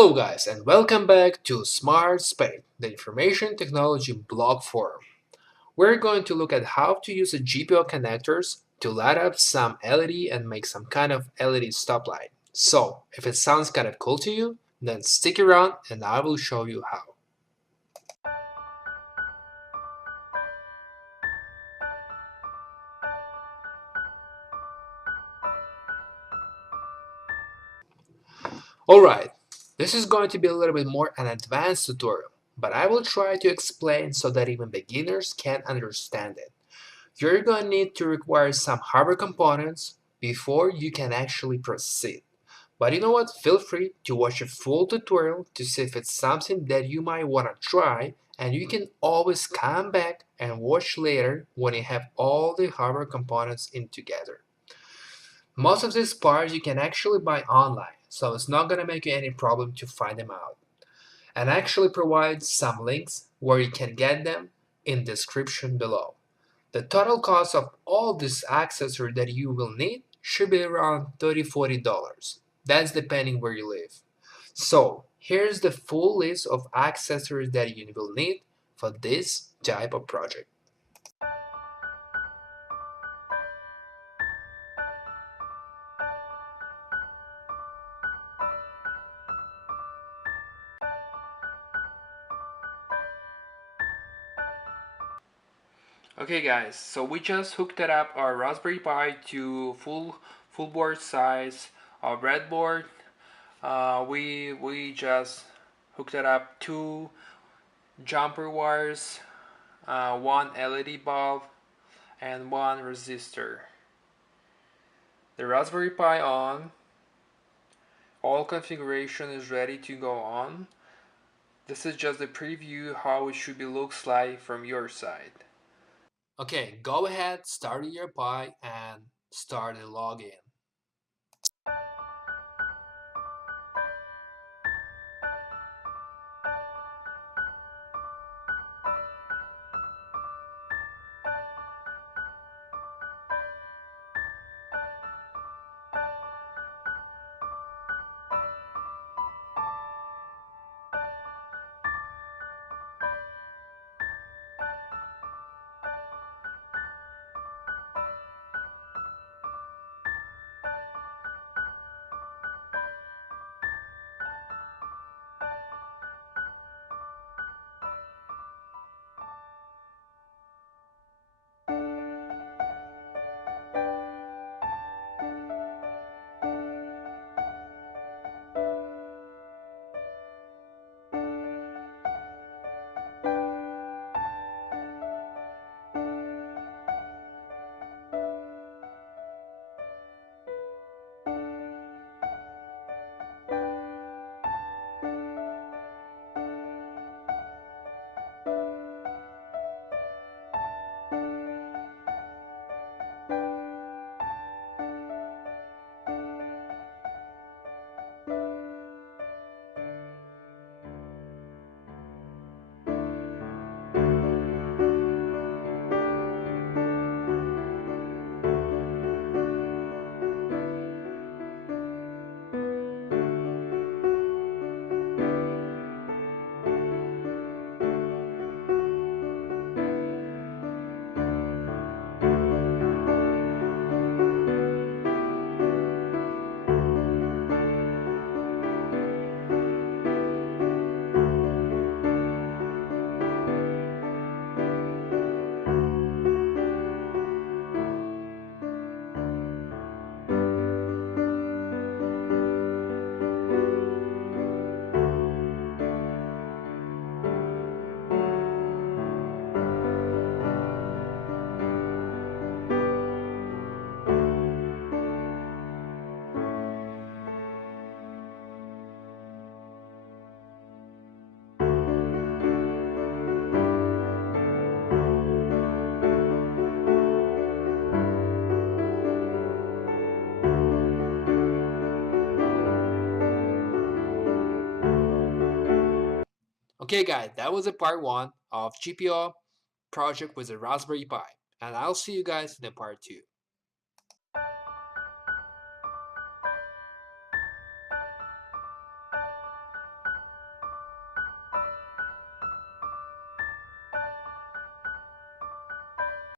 Hello guys and welcome back to Smart Space, the information technology blog forum. We're going to look at how to use the GPIO connectors to light up some LED and make some kind of LED stoplight. So if it sounds kind of cool to you, then stick around and I will show you how. Alright, this is going to be a little bit more an advanced tutorial, but I will try to explain so that even beginners can understand it. You're going to need to require some hardware components before you can actually proceed. But you know what? Feel free to watch a full tutorial to see if it's something that you might want to try, and you can always come back and watch later when you have all the hardware components in together. Most of these parts you can actually buy online, so it's not going to make you any problem to find them out. And I actually provide some links where you can get them in the description below. The total cost of all this accessory that you will need should be around $30–40. That's depending where you live. So here's the full list of accessories that you will need for this type of project. Okay guys, so we just hooked it up our Raspberry Pi to full board size breadboard. We just hooked it up two jumper wires, one LED bulb, and one resistor. The Raspberry Pi on. All configuration is ready to go on. This is just a preview how it should be looks like from your side. Okay, go ahead, start your Pi and start the login. Okay guys, that was a part 1 of GPIO project with a Raspberry Pi, and I'll see you guys in the part 2.